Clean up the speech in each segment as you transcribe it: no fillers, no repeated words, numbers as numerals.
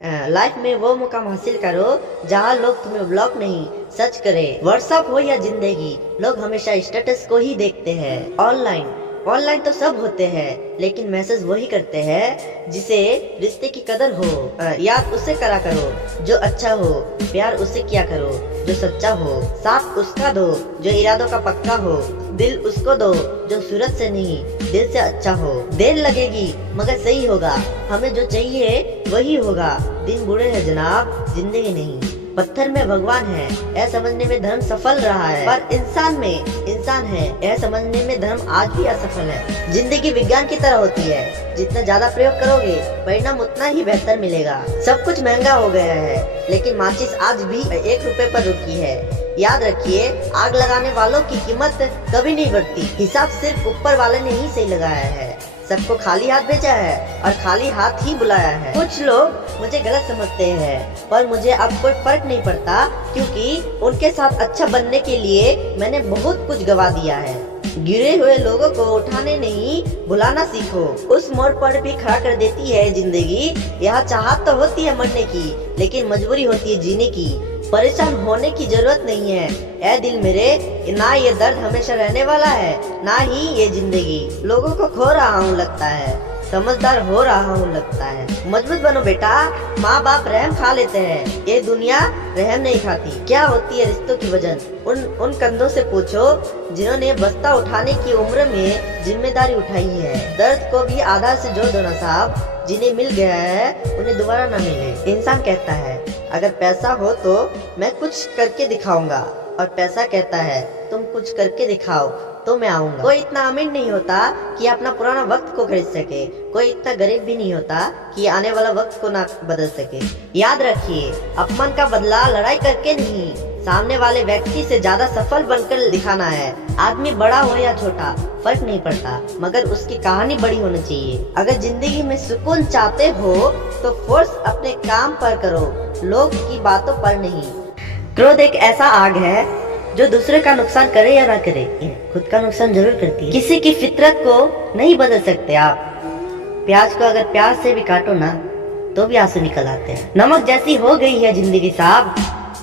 Life में वो मुकाम हासिल करो जहाँ लोग तुम्हें ब्लॉक नहीं सच करे। व्हाट्सएप हो या जिंदगी, लोग हमेशा स्टेटस को ही देखते हैं। ऑनलाइन ऑनलाइन तो सब होते हैं, लेकिन मैसेज वही करते हैं जिसे रिश्ते की कदर हो। याद उससे करा करो जो अच्छा हो, प्यार उससे किया करो जो सच्चा हो, साथ उसका दो जो इरादों का पक्का हो, दिल उसको दो जो सूरत से नहीं दिल से अच्छा हो। देर लगेगी मगर सही होगा, हमें जो चाहिए वही होगा। दिन बुरे हैं जनाब, जिंदगी नहीं। पत्थर में भगवान है, यह समझने में धर्म सफल रहा है, पर इंसान में इंसान है, यह समझने में धर्म आज भी असफल है। जिंदगी विज्ञान की तरह होती है, जितना ज्यादा प्रयोग करोगे परिणाम उतना ही बेहतर मिलेगा। सब कुछ महंगा हो गया है, लेकिन माचिस आज भी 1 रुपए पर रुकी है। याद रखिए, आग लगाने वालों की कीमत कभी नहीं बढ़ती। हिसाब सिर्फ ऊपर वाले ने ही सही लगाया है। सबको खाली हाथ भेजा है और खाली हाथ ही बुलाया है। कुछ लोग मुझे गलत समझते हैं, पर मुझे अब कोई फर्क नहीं पड़ता, क्योंकि उनके साथ अच्छा बनने के लिए मैंने बहुत कुछ गवा दिया है। गिरे हुए लोगों को उठाने नहीं बुलाना सीखो। उस मोड़ पर भी खड़ा कर देती है जिंदगी। यहाँ चाहत तो होती है मरने की, लेकिन मजबूरी होती है जीने की। परेशान होने की जरूरत नहीं है ऐ दिल मेरे, ना ये दर्द हमेशा रहने वाला है, ना ही ये जिंदगी। लोगों को खो रहा हूँ लगता है, समझदार हो रहा हूँ लगता है। मजबूत बनो बेटा, माँ बाप रहम खा लेते हैं, ये दुनिया रहम नहीं खाती। क्या होती है रिश्तों की वजन, उन कंधों से पूछो जिन्होंने बस्ता उठाने की उम्र में जिम्मेदारी उठाई है। दर्द को भी आधा से जोड़ दो ना साहब, जिन्हें मिल गया है उन्हें दोबारा न मिले। इंसान कहता है अगर पैसा हो तो मैं कुछ करके दिखाऊंगा, और पैसा कहता है तुम कुछ करके दिखाओ तो मैं आऊंगा। कोई इतना अमीर नहीं होता कि अपना पुराना वक्त को खरीद सके, कोई इतना गरीब भी नहीं होता कि आने वाला वक्त को ना बदल सके। याद रखिए, अपमान का बदला लड़ाई करके नहीं, सामने वाले व्यक्ति से ज्यादा सफल बनकर दिखाना है। आदमी बड़ा हो या छोटा फर्क नहीं पड़ता, मगर उसकी कहानी बड़ी होनी चाहिए। अगर जिंदगी में सुकून चाहते हो तो फोर्स अपने काम पर करो, लोग की बातों पर नहीं। क्रोध एक ऐसा आग है जो दूसरे का नुकसान करे या ना करे, खुद का नुकसान जरूर करती है। किसी की फितरत को नहीं बदल सकते आप। प्याज को अगर प्याज से भी काटो ना तो भी आंसू निकल आते हैं। नमक जैसी हो गई है जिंदगी साहब,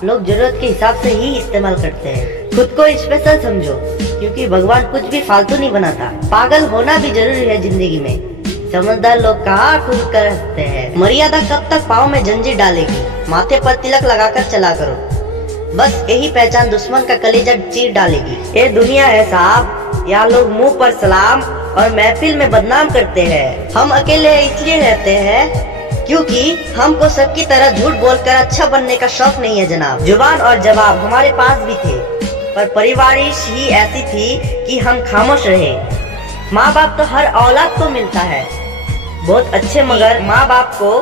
लोग जरूरत के हिसाब से ही इस्तेमाल करते हैं। खुद को स्पेशल समझो, क्योंकि भगवान कुछ भी फालतू नहीं बनाता। पागल होना भी जरूरी है जिंदगी में, समझदार लोग कहाँ खुद कर हंसते हैं। मर्यादा कब तक पाँव में जंजीर डालेगी, माथे पर तिलक लगाकर चला करो, बस यही पहचान दुश्मन का कलेजा चीर डालेगी। ये दुनिया है साहब, यहाँ लोग मुंह पर सलाम और महफिल में बदनाम करते हैं। हम अकेले इसलिए रहते हैं क्योंकि हमको सबकी तरह झूठ बोलकर अच्छा बनने का शौक नहीं है जनाब। जुबान और जवाब हमारे पास भी थे, पर परिवारिश ही ऐसी थी कि हम खामोश रहे। माँ बाप तो हर औलाद को मिलता है बहुत अच्छे, मगर माँ बाप को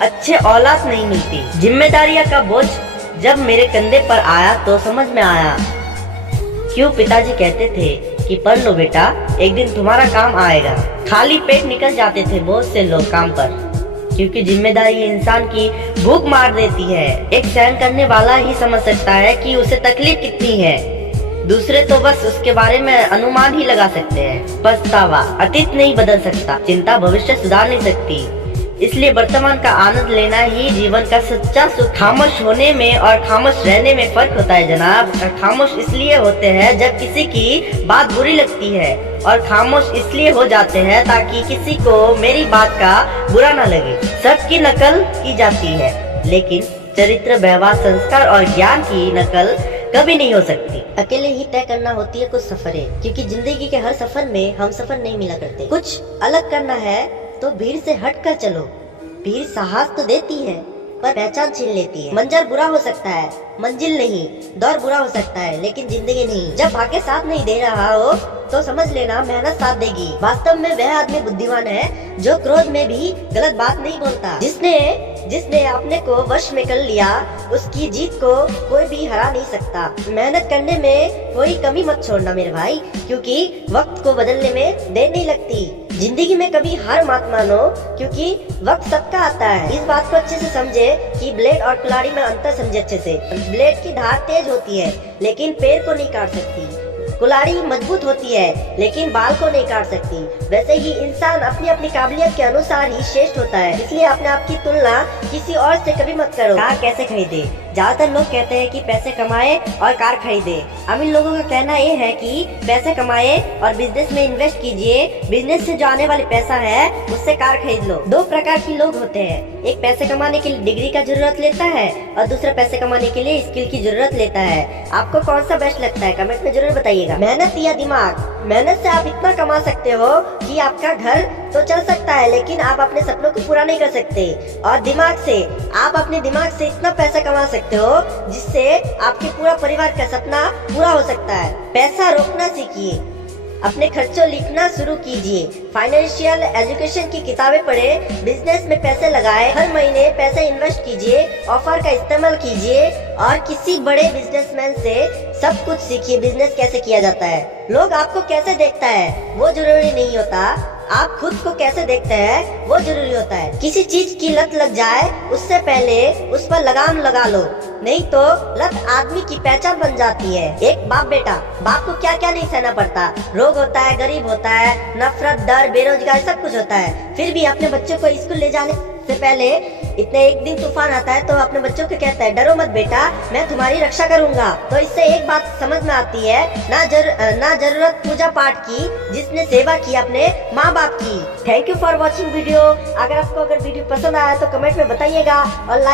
अच्छे औलाद नहीं मिलती। जिम्मेदारियाँ का बोझ जब मेरे कंधे पर आया तो समझ में आया क्यों पिताजी कहते थे कि पढ़ लो बेटा, एक दिन तुम्हारा काम आएगा। खाली पेट निकल जाते थे बहुत से लोग काम पर, क्योंकि जिम्मेदारी इंसान की भूख मार देती है। एक सहन करने वाला ही समझ सकता है कि उसे तकलीफ कितनी है, दूसरे तो बस उसके बारे में अनुमान ही लगा सकते हैं। पछतावा अतीत नहीं बदल सकता, चिंता भविष्य सुधार नहीं सकती, इसलिए वर्तमान का आनंद लेना ही जीवन का सच्चा सुख। खामोश होने में और खामोश रहने में फर्क होता है जनाब। खामोश इसलिए होते हैं जब किसी की बात बुरी लगती है, और खामोश इसलिए हो जाते हैं ताकि किसी को मेरी बात का बुरा ना लगे। सबकी नकल की जाती है, लेकिन चरित्र, व्यवहार, संस्कार और ज्ञान की नकल कभी नहीं हो सकती। अकेले ही तय करना होती है कुछ सफरें, क्योंकि जिंदगी के हर सफर में हम सफर नहीं मिला करते। कुछ अलग करना है तो भीड़ से हट कर चलो। भीड़ साहस तो देती है पर पहचान छीन लेती है। मंजर बुरा हो सकता है, मंजिल नहीं। दौर बुरा हो सकता है, लेकिन जिंदगी नहीं। जब भाग्य साथ नहीं दे रहा हो तो समझ लेना मेहनत साथ देगी। वास्तव में वह आदमी बुद्धिमान है जो क्रोध में भी गलत बात नहीं बोलता। जिसने अपने को वश में कर लिया, उसकी जीत को कोई भी हरा नहीं सकता। मेहनत करने में कोई कमी मत छोड़ना मेरे भाई, क्योंकि वक्त को बदलने में देर नहीं लगती। जिंदगी में कभी हार मत मानो, क्योंकि वक्त सबका आता है। इस बात को अच्छे से समझे कि ब्लेड और कुल्हाड़ी में अंतर समझे अच्छे से। ब्लेड की धार तेज होती है, लेकिन पेड़ को नहीं काट सकती। कुल्हाड़ी मजबूत होती है लेकिन बाल को नहीं काट सकती, वैसे ही इंसान अपनी अपनी काबिलियत के अनुसार ही श्रेष्ठ होता है। इसलिए अपने आप की तुलना किसी और से कभी मत करो। कार कैसे खरीदे? ज्यादातर लोग कहते हैं कि पैसे कमाए और कार खरीदे। अमीर लोगों का कहना ये है कि पैसे कमाए और बिजनेस में इन्वेस्ट कीजिए, बिजनेस से जो आने वाली पैसा है उससे कार खरीद लो। दो प्रकार के लोग होते हैं, एक पैसे कमाने के लिए डिग्री का जरूरत लेता है और दूसरा पैसे कमाने के लिए स्किल की जरूरत लेता है। आपको कौन सा बेस्ट लगता है? कमेंट में जरूर बताइएगा। मेहनत या दिमाग? मेहनत से आप इतना कमा सकते हो कि आपका घर तो चल सकता है लेकिन आप अपने सपनों को पूरा नहीं कर सकते, और दिमाग से आप अपने दिमाग से इतना पैसा कमा सकते हो जिससे आपके पूरा परिवार का सपना पूरा हो सकता है। पैसा रोकना सीखिए, अपने खर्चों लिखना शुरू कीजिए, फाइनेंशियल एजुकेशन की किताबें पढ़े, बिजनेस में पैसे लगाए, हर महीने पैसे इन्वेस्ट कीजिए, ऑफर का इस्तेमाल कीजिए और किसी बड़े बिजनेसमैन से सब कुछ सीखिए बिजनेस कैसे किया जाता है। लोग आपको कैसे देखता है वो जरूरी नहीं होता, आप खुद को कैसे देखते हैं वो जरूरी होता है। किसी चीज की लत लग जाए उससे पहले उस पर लगाम लगा लो, नहीं तो लत आदमी की पहचान बन जाती है। एक बाप बेटा, बाप को क्या क्या नहीं सहना पड़ता, रोग होता है, गरीब होता है, नफरत, डर, बेरोजगारी, सब कुछ होता है, फिर भी अपने बच्चों को स्कूल ले जाने से पहले इतने एक दिन तूफान आता है तो अपने बच्चों को कहता है डरो मत बेटा, मैं तुम्हारी रक्षा करूंगा। तो इससे एक बात समझ में आती है, ना जरूरत पूजा पाठ की जिसने सेवा की अपने माँ बाप की। Thank you for watching video. अगर आपको वीडियो पसंद आया तो कमेंट में बताइएगा और लाइक